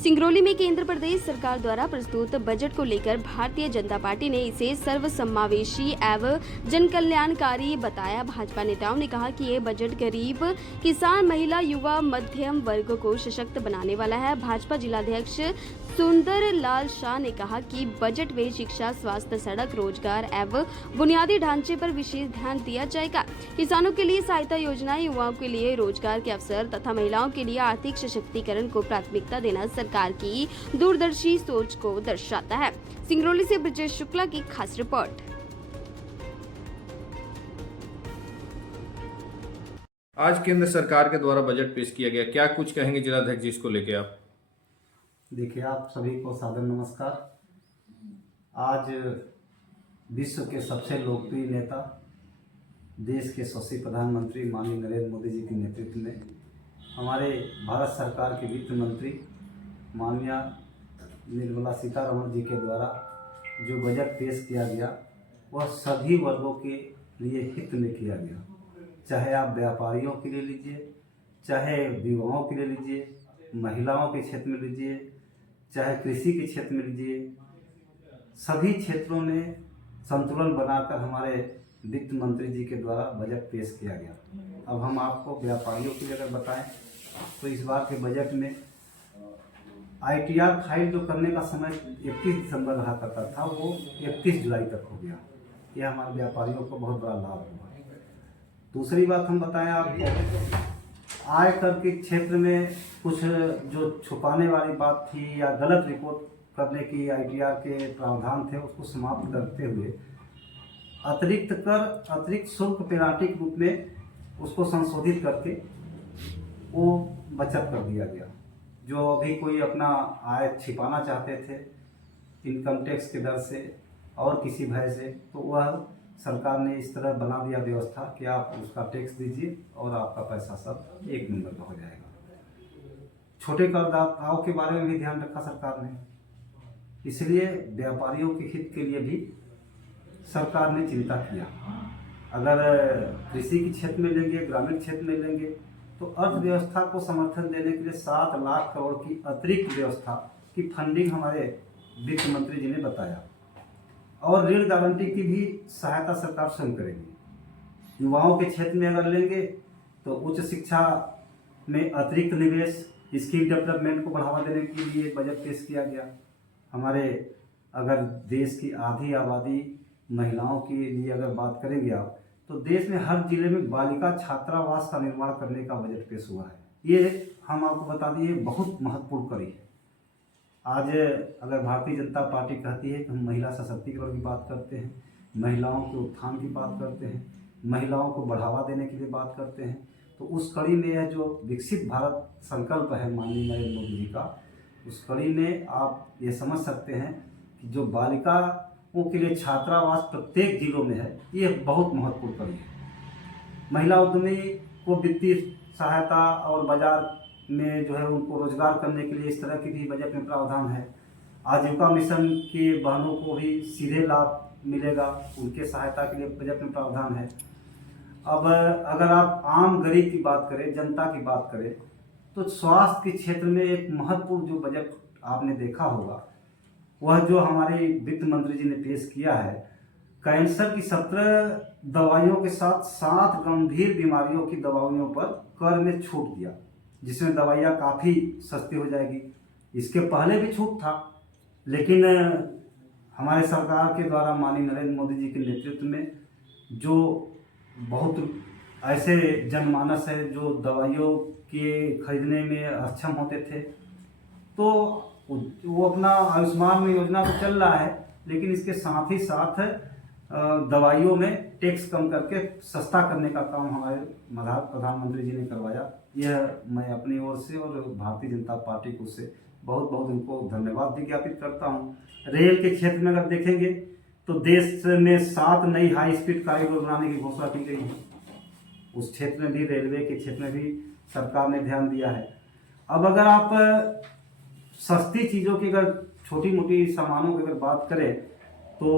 सिंगरौली में केंद्र प्रदेश सरकार द्वारा प्रस्तुत बजट को लेकर भारतीय जनता पार्टी ने इसे सर्वसमावेशी एवं जनकल्याणकारी बताया। भाजपा नेताओं ने कहा कि ये बजट गरीब, किसान, महिला, युवा, मध्यम वर्ग को सशक्त बनाने वाला है। भाजपा जिलाध्यक्ष सुंदर लाल शाह ने कहा कि बजट में शिक्षा, स्वास्थ्य, सड़क, रोजगार एवं बुनियादी ढांचे पर विशेष ध्यान दिया जाएगा। किसानों के लिए सहायता योजनाएं, युवाओं के लिए रोजगार के अवसर तथा महिलाओं के लिए आर्थिक सशक्तिकरण को प्राथमिकता देना सरकार की दूरदर्शी सोच को दर्शाता है। सिंगरौली से ब्रजेश शुक्ला की खास रिपोर्ट। आज केंद्र सरकार के द्वारा बजट पेश किया गया, क्या कुछ कहेंगे जिलाध्यक्ष जी इसको लेके आप? देखिए, आप सभी को सादर नमस्कार। आज विश्व के सबसे लोकप्रिय नेता, देश के यशस्वी प्रधानमंत्री माननीय नरेंद्र मोदी जी के नेतृत्व में हमारे भारत सरकार के वित्त मंत्री माननीय निर्मला सीतारमण जी के द्वारा जो बजट पेश किया गया वह सभी वर्गों के लिए हित में किया गया। चाहे आप व्यापारियों के लिए लीजिए, चाहे युवाओं के लिए लीजिए, महिलाओं के क्षेत्र में लीजिए, चाहे कृषि के क्षेत्र में लीजिए, सभी क्षेत्रों में संतुलन बनाकर हमारे वित्त मंत्री जी के द्वारा बजट पेश किया गया। अब हम आपको व्यापारियों के लिए अगर बताएं तो इस बार के बजट में ITR फाइल जो करने का समय 31 दिसंबर रहा करता था वो 31 जुलाई तक हो गया। यह हमारे व्यापारियों को बहुत बड़ा लाभ हुआ। दूसरी बात हम बताएं आपको, आयकर के क्षेत्र में कुछ जो छुपाने वाली बात थी या गलत रिपोर्ट करने की ITR के प्रावधान थे उसको समाप्त करते हुए अतिरिक्त कर, अतिरिक्त शुल्क पेनाल्टी के रूप में उसको संशोधित करके वो बचत कर दिया गया। जो अभी कोई अपना आय छिपाना चाहते थे इनकम टैक्स के डर से और किसी भय से, तो वह सरकार ने इस तरह बना दिया व्यवस्था कि आप उसका टैक्स दीजिए और आपका पैसा सब एक नंबर का हो जाएगा। छोटे करदाताओं के बारे में भी ध्यान रखा सरकार ने, इसलिए व्यापारियों के हित के लिए भी सरकार ने चिंता किया। अगर कृषि के क्षेत्र में लेंगे, ग्रामीण क्षेत्र में लेंगे, तो अर्थव्यवस्था को समर्थन देने के लिए 7 लाख करोड़ की अतिरिक्त व्यवस्था की फंडिंग हमारे वित्त मंत्री जी ने बताया। और ऋण गारंटी की भी सहायता सरकार स्वयं करेगी। युवाओं के क्षेत्र में अगर लेंगे तो उच्च शिक्षा में अतिरिक्त निवेश, स्किल डेवलपमेंट को बढ़ावा देने के लिए बजट पेश किया गया। हमारे अगर देश की आधी आबादी महिलाओं के लिए अगर बात करेंगे आप, तो देश में हर जिले में बालिका छात्रावास का निर्माण करने का बजट पेश हुआ है। ये हम आपको बता दिए बहुत महत्वपूर्ण कड़ी है। आज अगर भारतीय जनता पार्टी कहती है कि हम महिला सशक्तिकरण की बात करते हैं, महिलाओं के उत्थान की बात करते हैं, महिलाओं को बढ़ावा देने के लिए बात करते हैं, तो उस कड़ी में यह जो विकसित भारत संकल्प है माननीय नरेंद्र मोदी जी का, उस कड़ी में आप ये समझ सकते हैं कि जो बालिकाओं के लिए छात्रावास प्रत्येक जिलों में है, ये बहुत महत्वपूर्ण कड़ी है। महिला उद्यमी को वित्तीय सहायता और बाजार में जो है उनको रोजगार करने के लिए इस तरह की भी बजट में प्रावधान है। आजीविका मिशन की बहनों को भी सीधे लाभ मिलेगा, उनके सहायता के लिए बजट में प्रावधान है। अब अगर आप आम गरीब की बात करें, जनता की बात करें, तो स्वास्थ्य के क्षेत्र में एक महत्वपूर्ण जो बजट आपने देखा होगा वह जो हमारे वित्त मंत्री जी ने पेश किया है, कैंसर की 17 दवाइयों के साथ 7 गंभीर बीमारियों की दवाइयों पर कर में छूट दिया, जिसमें दवाइयाँ काफ़ी सस्ती हो जाएगी। इसके पहले भी छूट था, लेकिन हमारे सरकार के द्वारा माननीय नरेंद्र मोदी जी के नेतृत्व में जो बहुत ऐसे जनमानस है जो दवाइयों के खरीदने में अक्षम होते थे, तो वो अपना आयुष्मान में योजना तो चल रहा है, लेकिन इसके साथ ही साथ दवाइयों में टैक्स कम करके सस्ता करने का काम हमारे प्रधानमंत्री जी ने करवाया। यह मैं अपनी ओर से और भारतीय जनता पार्टी को से बहुत बहुत उनको धन्यवाद विज्ञापित करता हूँ। रेल के क्षेत्र में अगर देखेंगे तो देश में 7 नई हाई स्पीड कॉरिडोर बनाने की घोषणा की गई है। उस क्षेत्र में भी, रेलवे के क्षेत्र में भी सरकार ने ध्यान दिया है। अब अगर आप सस्ती चीज़ों की, अगर छोटी मोटी सामानों की अगर बात करें तो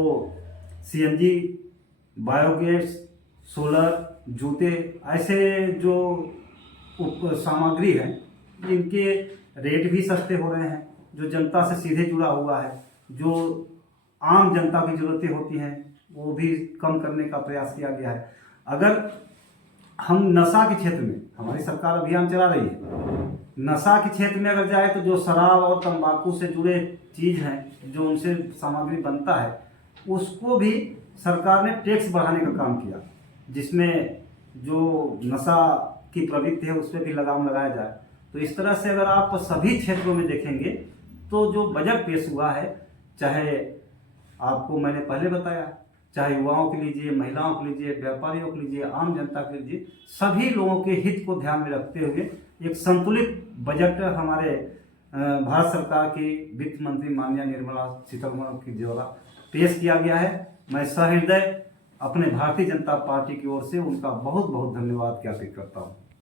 CNG, बायोगैस, सोलर, जूते, ऐसे जो सामग्री है जिनके रेट भी सस्ते हो रहे हैं, जो जनता से सीधे जुड़ा हुआ है, जो आम जनता की ज़रूरतें होती हैं वो भी कम करने का प्रयास किया गया है। अगर हम नशा के क्षेत्र में, हमारी सरकार अभियान चला रही है, नशा के क्षेत्र में अगर जाए तो जो शराब और तंबाकू से जुड़े चीज़ हैं, जो उनसे सामग्री बनता है, उसको भी सरकार ने टैक्स बढ़ाने का काम किया, जिसमें जो नशा की प्रवृत्ति है उस पर भी लगाम लगाया जाए। तो इस तरह से अगर आप सभी क्षेत्रों में देखेंगे तो जो बजट पेश हुआ है, चाहे आपको मैंने पहले बताया, चाहे युवाओं के लीजिए, महिलाओं के लीजिए, व्यापारियों के लीजिए, आम जनता के लीजिए, सभी लोगों के हित को ध्यान में रखते हुए एक संतुलित बजट हमारे भारत सरकार की वित्त मंत्री माननीय निर्मला सीतारमण के द्वारा पेश किया गया है। मैं सहृदय अपने भारतीय जनता पार्टी की ओर से उनका बहुत बहुत धन्यवाद ज्ञापित करता हूँ।